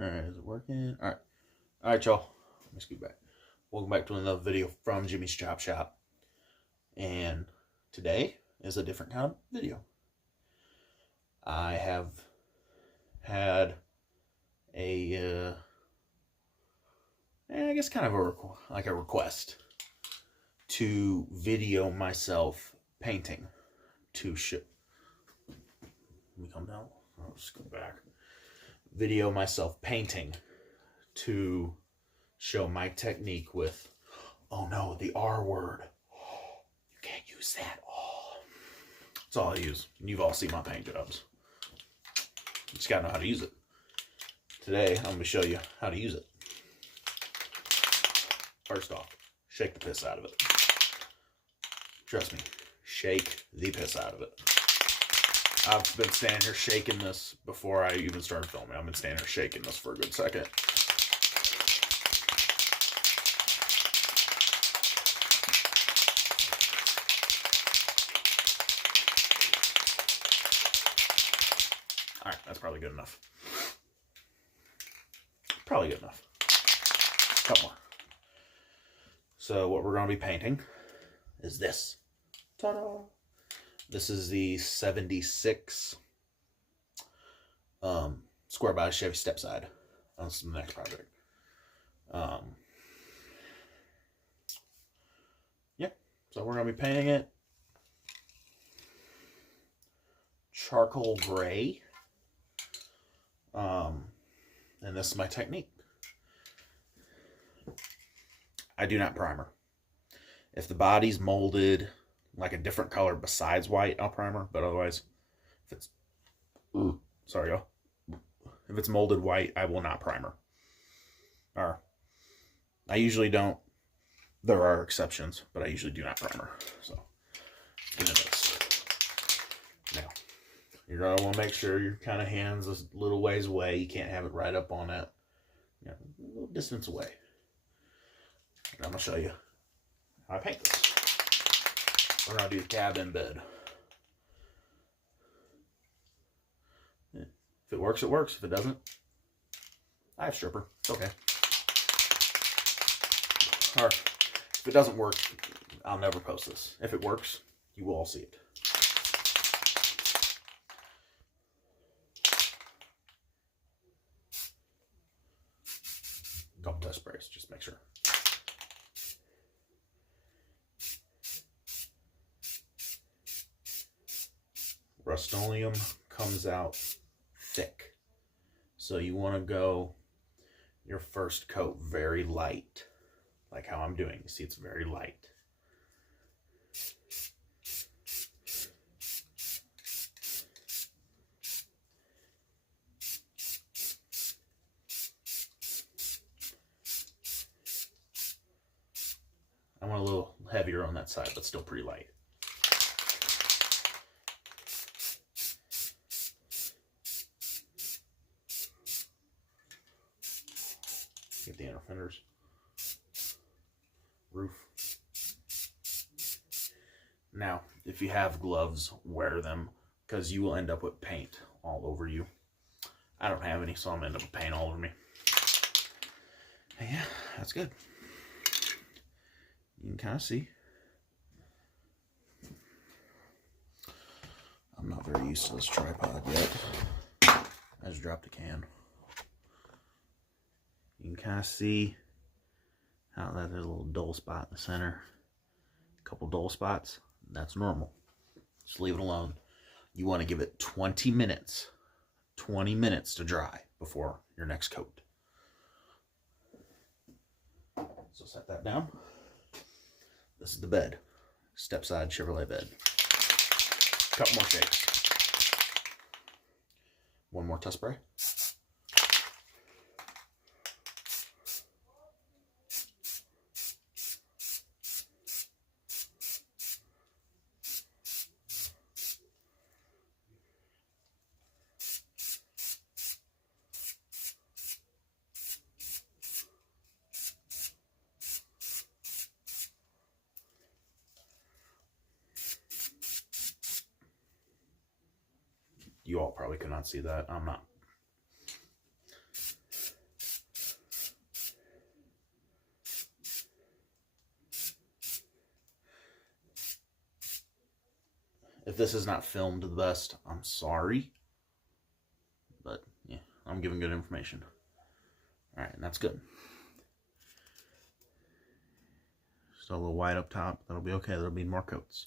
Alright, is it working? Alright, y'all. Let me scoot back. Welcome back to another video from Jimmy's Chop Shop. And today is a different kind of video. I have had a, I guess kind of a request to video myself painting to show. Let me come down. I'll just go back. Video myself painting to show my technique with, oh no, the R word. You can't use that. Oh, that's all I use. You've all seen my paint jobs. You just gotta know how to use it. Today, I'm gonna show you how to use it. First off, shake the piss out of it. Trust me, shake the piss out of it. I've been standing here shaking this before I even started filming. I've been standing here shaking this for a good second. Alright, that's probably good enough. Probably good enough. A couple more. So what we're going to be painting is this. Ta-da! This is the 76 square body Chevy stepside. That's the next project. Yeah, so we're going to be painting it charcoal gray. And this is my technique. I do not primer. If the body's molded like a different color besides white, I'll primer. But otherwise, if it's, sorry y'all, if it's molded white, I will not primer. Or I usually don't. There are exceptions, but I usually do not primer. So get into this. Now, you're gonna want to make sure your kind of hands a little ways away. You can't have it right up on that, you know, a little distance away. And I'm gonna show you how I paint this. We're gonna do the cabin bed. If it works, it works. If it doesn't, I have stripper. It's okay. Or if it doesn't work, I'll never post this. If it works, you will all see it. Couple test sprays, just make sure. Rust-Oleum comes out thick, so you want to go your first coat very light, like how I'm doing. You see, it's very light. I want a little heavier on that side, but still pretty light. Get the inner fenders, roof. Now, if you have gloves, wear them, because you will end up with paint all over you. I don't have any, so I'm going to end up with paint all over me. And yeah, that's good. You can kind of see. I'm not very used to this tripod yet. I just dropped a can. You can kind of see how there's a little dull spot in the center. A couple dull spots. That's normal. Just leave it alone. You want to give it 20 minutes. 20 minutes to dry before your next coat. So set that down. This is the bed. Stepside Chevrolet bed. Couple more shakes. One more test spray. You all probably could not see that. I'm not. this is not filmed the best, I'm sorry. But yeah, I'm giving good information. Alright, and that's good. Still a little white up top. That'll be okay. There'll be more coats.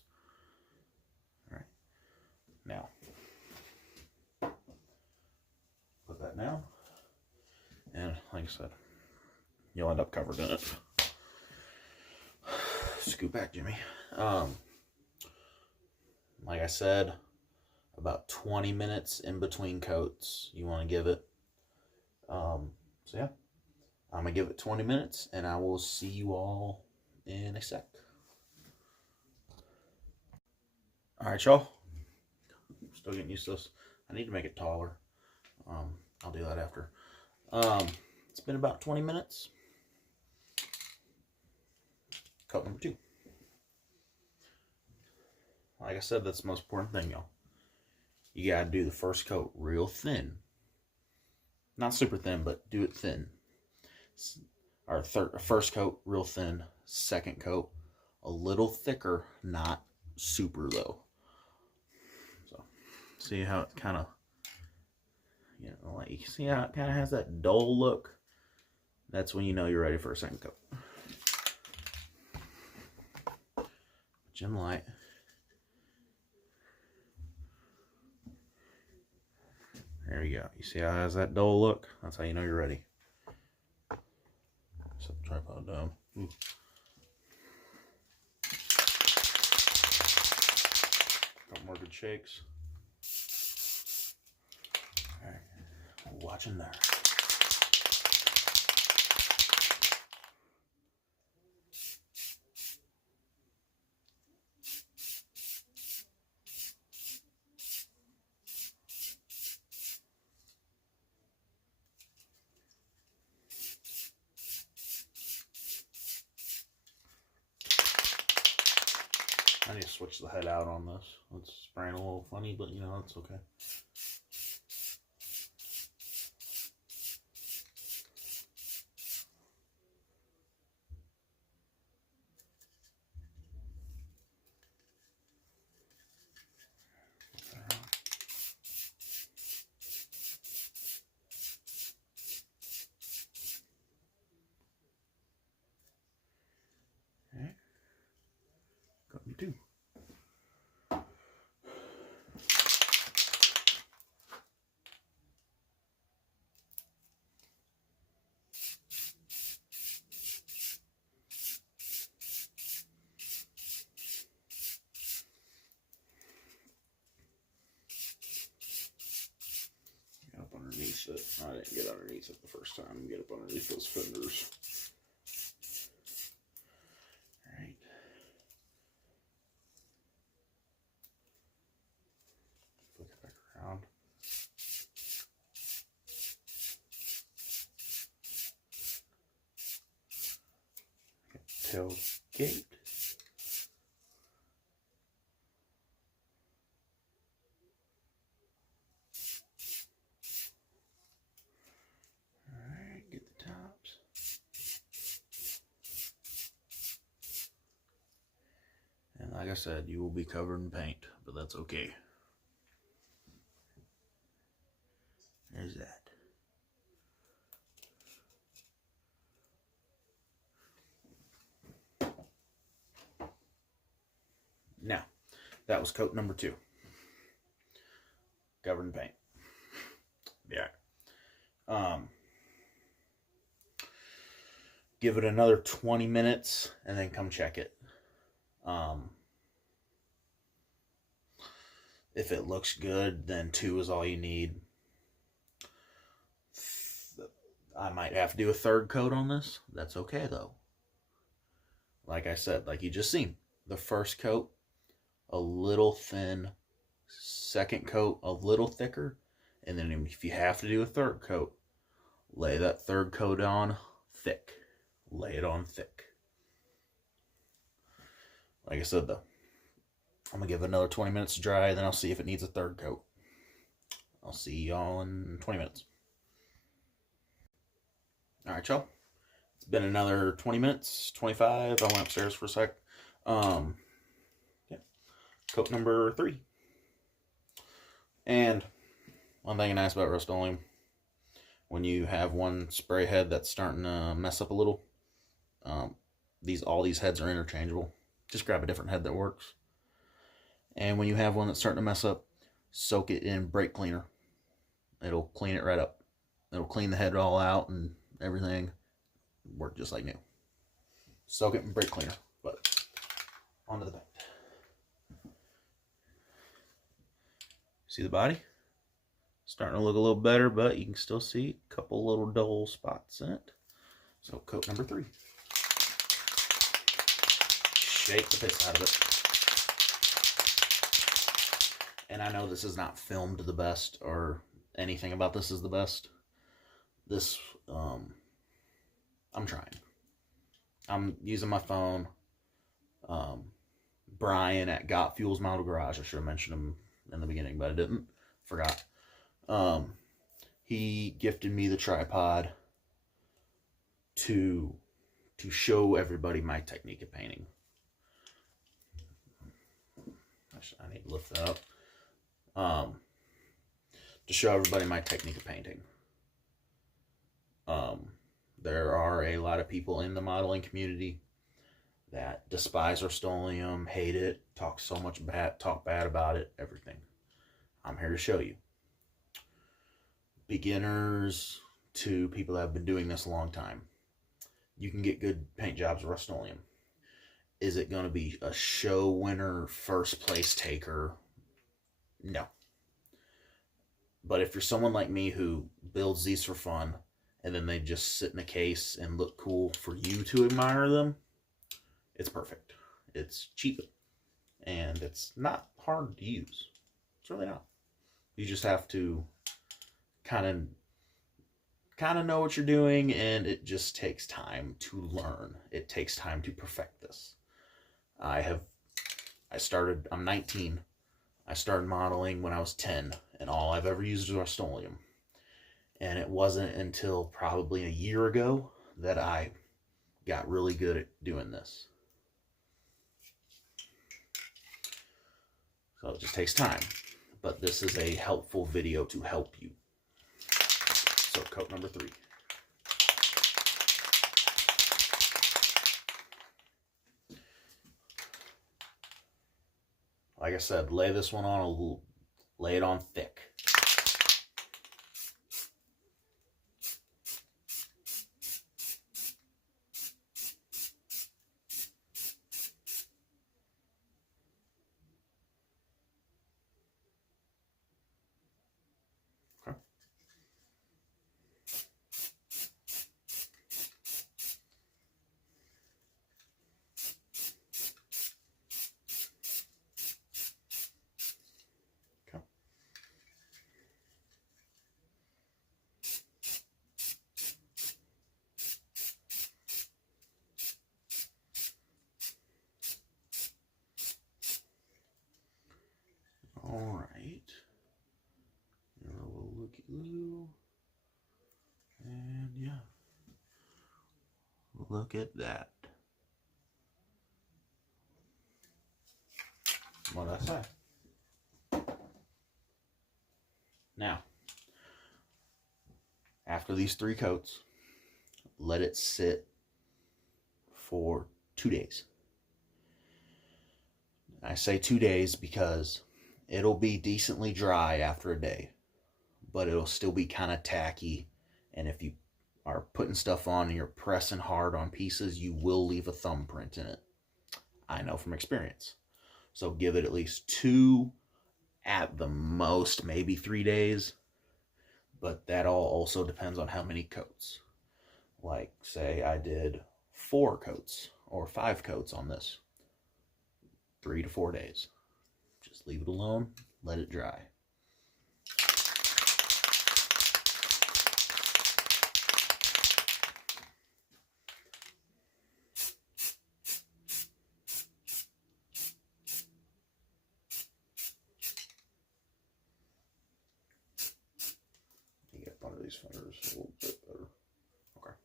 Alright. Now, put that down. And like I said, you'll end up covered in it. Scoot back, Jimmy. Like I said, about 20 minutes in between coats you want to give it. So yeah, I'm going to give it 20 minutes and I will see you all in a sec. Alright, y'all. Still getting used to this. I need to make it taller. I'll do that after. It's been about 20 minutes. Coat number 2. Like I said, that's the most important thing, y'all. You gotta do the first coat real thin. Not super thin, but do it thin. Our first coat real thin. Second coat a little thicker, not super though. So, see how it kind of, like, you see how it kind of has that dull look? That's when you know you're ready for a second coat. Gem light. There you go. You see how it has that dull look? That's how you know you're ready. Set the tripod down. Ooh. Couple more good shakes. Alright. Watching there. I need to switch the head out on this. It's spraying a little funny, but you know, it's okay. Okay. Got me too. Get up underneath it. I didn't get underneath it the first time. Get up underneath those fenders. Alright. Flick it back around. Tailgate. Alright, get the tops. And like I said, you will be covered in paint, but that's okay. There's that. Now, that was coat number 2. Covered in paint. Yeah. Give it another 20 minutes and then come check it. If it looks good, then 2 is all you need. I might have to do a third coat on this. That's okay though. Like I said, like you just seen, the first coat a little thin, second coat a little thicker, and then if you have to do a third coat, lay that third coat on thick. Lay it on thick. Like I said though, I'm gonna give it another 20 minutes to dry, then I'll see if it needs a third coat. I'll see y'all in 20 minutes. Alright, y'all. It's been another 20 minutes, 25. I went upstairs for a sec. Yeah. Coat number 3. And one thing nice about Rust-Oleum, when you have one spray head that's starting to mess up a little, um, all these heads are interchangeable. Just grab a different head that works. And when you have one that's starting to mess up, soak it in brake cleaner. It'll clean it right up. It'll clean the head all out and everything. Work just like new. Soak it in brake cleaner. But onto the paint. See the body? Starting to look a little better, but you can still see a couple little dull spots in it. So coat number 3. Shake the piss out of it. And I know this is not filmed the best or anything about this is the best. This, I'm trying. I'm using my phone. Brian at Got Fuels Model Garage. I should have mentioned him in the beginning, but I didn't. Forgot. He gifted me the tripod to show everybody my technique of painting. I need to lift that up. To show everybody my technique of painting. There are a lot of people in the modeling community that despise Rust-Oleum, hate it, talk bad about it, everything. I'm here to show you. Beginners to people that have been doing this a long time. You can get good paint jobs with Rust-Oleum. Is it going to be a show winner, first place taker? No. But if you're someone like me who builds these for fun, and then they just sit in a case and look cool for you to admire them, it's perfect. It's cheap, and it's not hard to use. It's really not. You just have to kind of know what you're doing, and it just takes time to learn. It takes time to perfect this. I'm 19. I started modeling when I was 10, and all I've ever used is Rust-Oleum. And it wasn't until probably a year ago that I got really good at doing this. So it just takes time. But this is a helpful video to help you. So coat number 3. Like I said, lay this one on lay it on thick. Okay. Okay. All right. A little looky-loo. And yeah. Look at that. What did I say? Now, after these 3 coats, let it sit for 2 days. I say 2 days because it'll be decently dry after a day, but it'll still be kind of tacky. And if you are putting stuff on and you're pressing hard on pieces, you will leave a thumbprint in it. I know from experience. So give it at least 2, at the most, maybe 3 days. But that all also depends on how many coats. Like, say I did 4 coats or 5 coats on this. 3 to 4 days. Just leave it alone, let it dry. You get under these fingers a little bit better. Okay.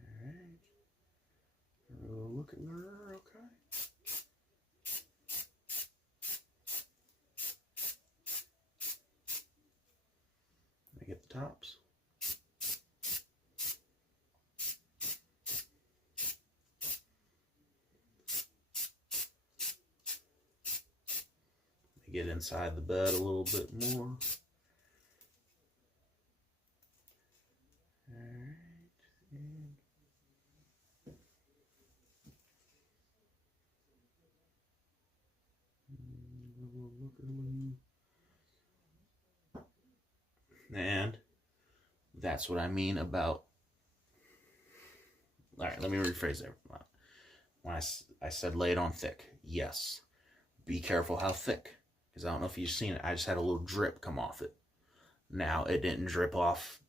Alright. Look at her, okay. get the tops. Get inside the bed a little bit more. And that's what I mean about. All right, let me rephrase that. When I said lay it on thick, yes. Be careful how thick, because I don't know if you've seen it. I just had a little drip come off it. Now, it didn't drip off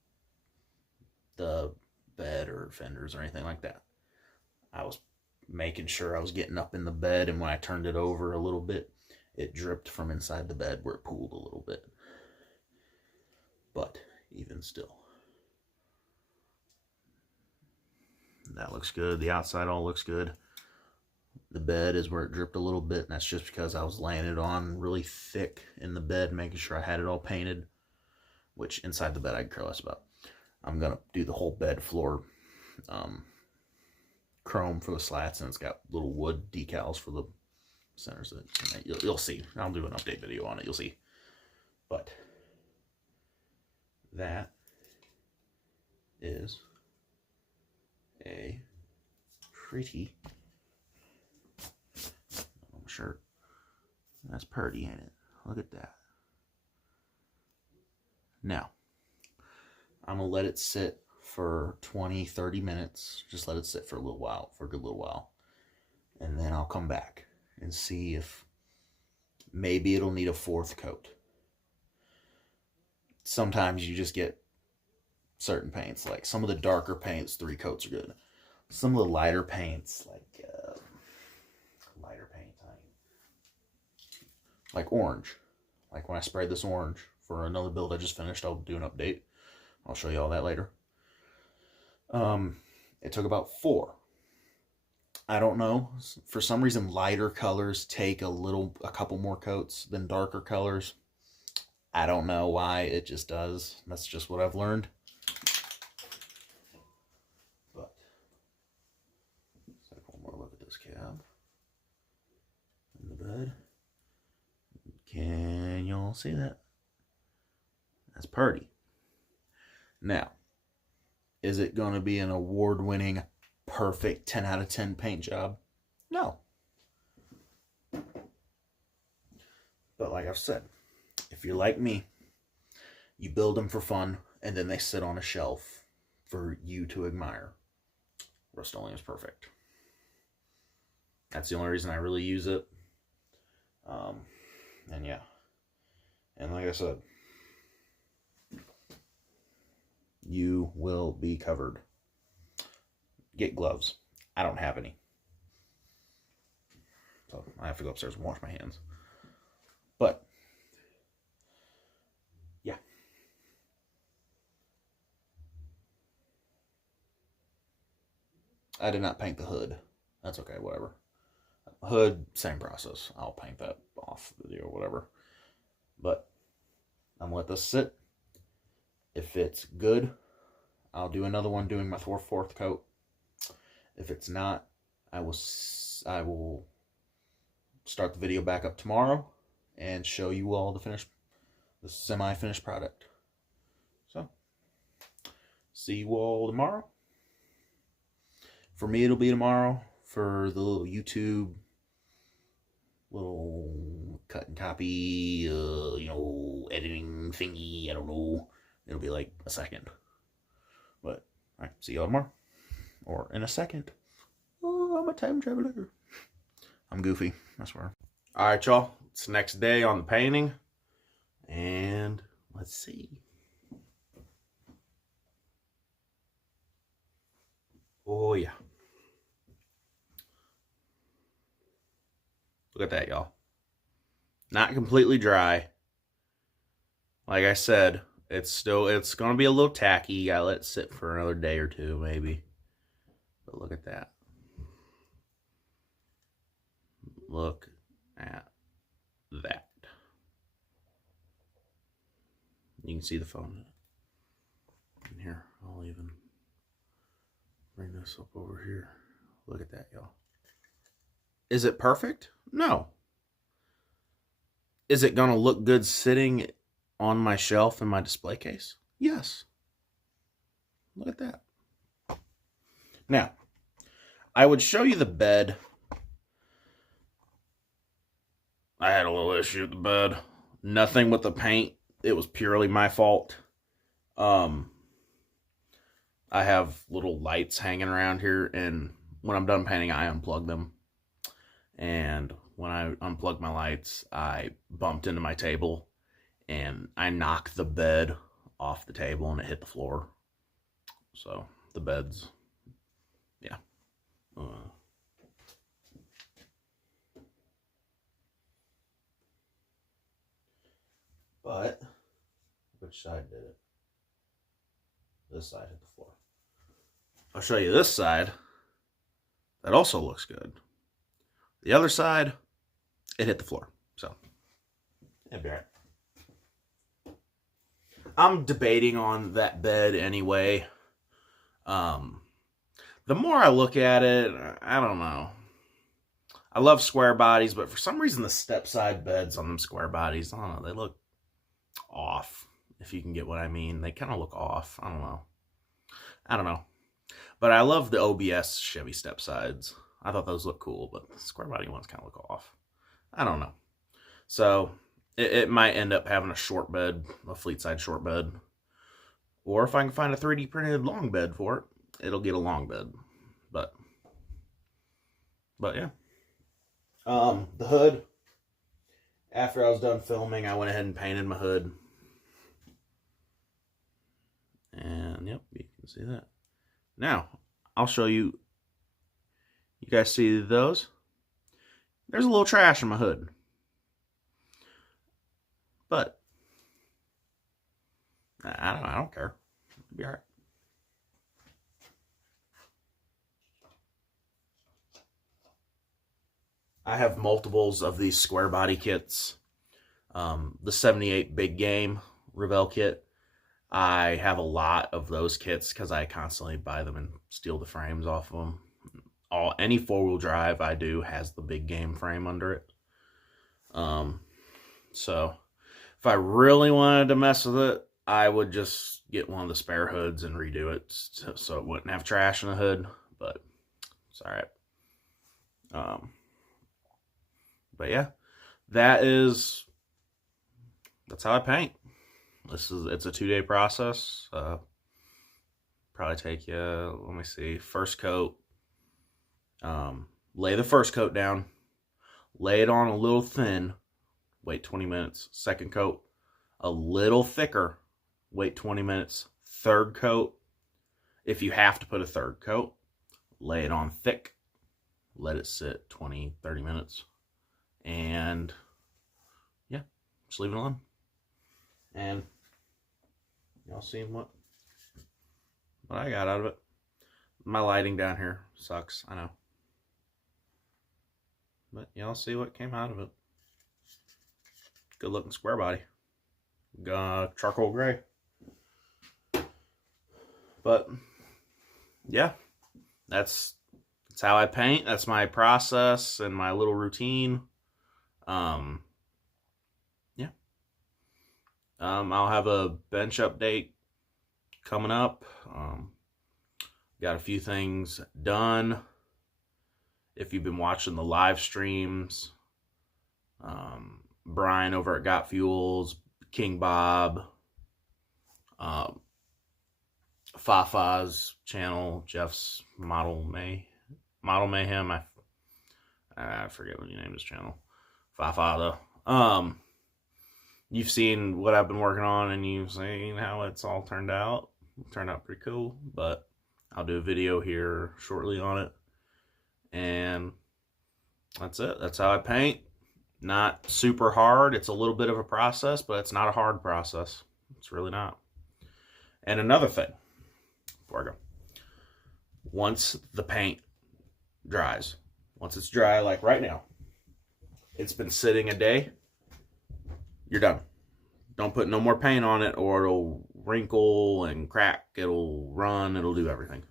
the bed or fenders or anything like that. I was making sure I was getting up in the bed, and when I turned it over a little bit, it dripped from inside the bed where it pooled a little bit. But even still, that looks good. The outside all looks good. The bed is where it dripped a little bit, and that's just because I was laying it on really thick in the bed, making sure I had it all painted, which inside the bed I could care less about. I'm going to do the whole bed floor chrome for the slats, and it's got little wood decals for the centers. You'll see. I'll do an update video on it. You'll see. But that is a pretty shirt. That's pretty, ain't it? Look at that. Now, I'm going to let it sit for 20-30 minutes. Just let it sit for a little while, for a good little while. And then I'll come back and see if maybe it'll need a fourth coat. Sometimes you just get certain paints. Like some of the darker paints, 3 coats are good. Some of the lighter paints, like orange. Like when I sprayed this orange for another build I just finished, I'll do an update. I'll show you all that later. It took about 4. I don't know. For some reason, lighter colors take a couple more coats than darker colors. I don't know why. It just does. That's just what I've learned. But let's take one more look at this cab in the bed. Can y'all see that? That's pretty. Now, is it going to be an award-winning, perfect 10 out of 10 paint job? No. But like I've said, if you're like me, you build them for fun, and then they sit on a shelf for you to admire. Rust-Oleum is perfect. That's the only reason I really use it. And yeah. And like I said, you will be covered. Get gloves. I don't have any. So I have to go upstairs and wash my hands. But, yeah. I did not paint the hood. That's okay, whatever. Hood, same process. I'll paint that off video or whatever. But I'm going to let this sit. If it's good, I'll do another one doing my fourth coat. If it's not, I will start the video back up tomorrow and show you all the semi-finished product. So, see you all tomorrow. For me, it'll be tomorrow. For the little YouTube, little cut and copy, editing thingy, I don't know. It'll be like a second. But, alright, see y'all tomorrow. Or in a second. Oh, I'm a time traveler. I'm goofy, I swear. Alright, y'all. It's the next day on the painting. And let's see. Oh, yeah. Look at that, y'all. Not completely dry. Like I said, it's going to be a little tacky. You gotta let it sit for another day or two, maybe. But look at that. Look at that. You can see the phone. here. I'll even bring this up over here. Look at that, y'all. Is it perfect? No. Is it going to look good sitting on my shelf in my display case? Yes. Look at that. Now, I would show you the bed. I had a little issue with the bed. Nothing with the paint. It was purely my fault. I have little lights hanging around here, and when I'm done painting, I unplug them. And when I unplugged my lights, I bumped into my table, and I knocked the bed off the table, and it hit the floor. So, the bed's, yeah. But, which side did it? This side hit the floor. I'll show you this side. That also looks good. The other side, it hit the floor. So, it'd be all right. I'm debating on that bed anyway. The more I look at it, I don't know. I love square bodies, but for some reason the step side beds on them square bodies, I don't know, they look off, if you can get what I mean. They kind of look off. I don't know. But I love the OBS Chevy step sides. I thought those looked cool, but the square body ones kind of look off. I don't know. So it might end up having a short bed, a fleet side short bed. Or if I can find a 3D printed long bed for it, it'll get a long bed. But yeah. The hood. After I was done filming, I went ahead and painted my hood. And yep, you can see that. Now, I'll show you. You guys see those? There's a little trash in my hood. But I don't care. It'll be all right. I have multiples of these square body kits. The 78 Big Game Revell kit. I have a lot of those kits because I constantly buy them and steal the frames off of them. Any four-wheel drive I do has the Big Game frame under it. So if I really wanted to mess with it, I would just get one of the spare hoods and redo it so it wouldn't have trash in the hood. But it's all right. But yeah, that's how I paint. It's a 2-day process. Probably take you, let me see, first coat. Lay the first coat down. Lay it on a little thin. Wait 20 minutes. Second coat, a little thicker. Wait 20 minutes. Third coat, if you have to put a third coat, lay it on thick. Let it sit 20, 30 minutes. And yeah, just leave it alone. And y'all seen what I got out of it. My lighting down here sucks, I know. But y'all see what came out of it. Good looking square body. Charcoal gray. But yeah, that's how I paint. That's my process and my little routine. Yeah. I'll have a bench update coming up. Got a few things done. If you've been watching the live streams, Brian over at Got Fuels, King Bob, Fafa's channel, Jeff's Model Mayhem. I forget what you named his channel. Fafa though. You've seen what I've been working on, and you've seen how it's all turned out. It turned out pretty cool, but I'll do a video here shortly on it. And that's it. That's how I paint. Not super hard. It's a little bit of a process, but it's not a hard process. It's really not. And another thing, before I go. Once the paint dries, once it's dry, like right now, it's been sitting a day, you're done. Don't put no more paint on it or it'll wrinkle and crack, it'll run, it'll do everything.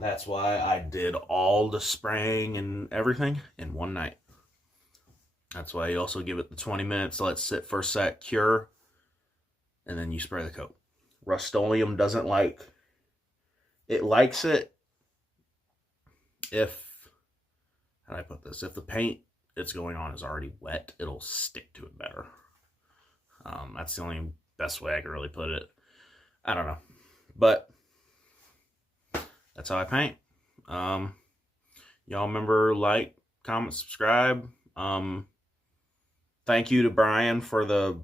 That's why I did all the spraying and everything in one night. That's why you also give it the 20 minutes, let it sit for a sec, cure, and then you spray the coat. Rust-Oleum doesn't like, it likes it if, how do I put this? If the paint it's going on is already wet, it'll stick to it better. That's the only best way I can really put it. I don't know. But that's how I paint. Y'all remember, like, comment, subscribe. Thank you to Brian for the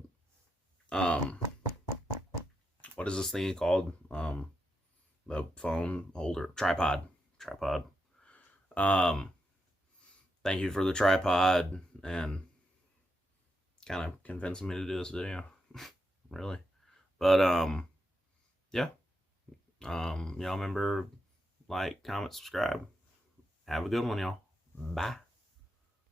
what is this thing called? The phone holder, tripod. Thank you for the tripod and kind of convincing me to do this video. Really. But yeah. Y'all remember, like, comment, subscribe. Have a good one, y'all. Bye.